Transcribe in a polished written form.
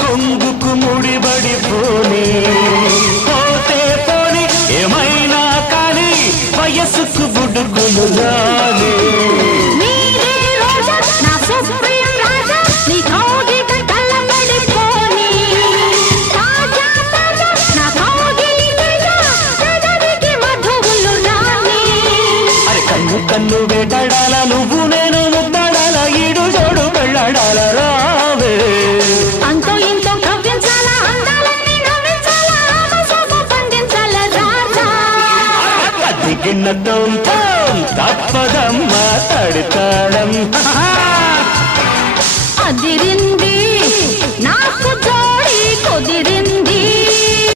కొంగుకు ముడిబడిపోని పోతే పోని ఏమైనా కానీ వయసుకు బుడుగులు రాని కన్ను వేటాడాల నువ్వు నేను ముద్దాడాల ఈడు జోడు వెళ్ళాడాల రావే అంతో ఇంతో కవ్వించాలా అందాలన్నీ నవ్వించాలా ఆమసోమ పండించాలా రాజా దిగిన్నతో తప్పదమ్మ తడితాడం అదిరింది నాకు జోడి కుదిరింది